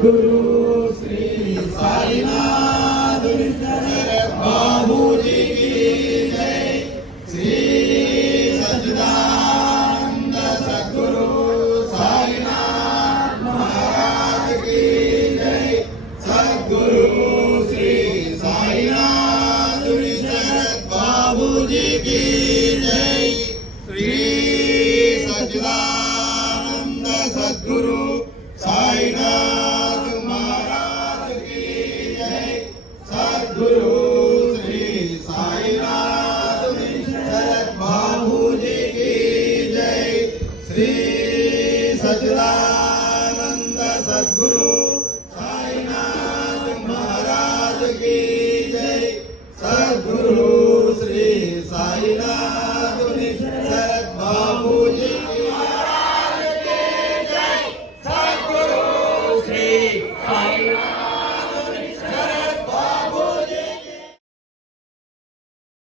सद्गुरु श्री साईनाथ बाबूजी की जय। श्री सच्चिदानंद सद्गुरु साईनाथ महाराज की जय। सद्गुरु श्री साईनाथ बाबूजी की जय। श्री सच्चिदानंद सद्गुरु साईनाथ महाराज की जय। सद्गुरु श्री साईनाथ बाबूजी की जय। श्री सच्चिदानंद सद्गुरु साईनाथ महाराज की जय। सद्गुरु श्री साईनाथ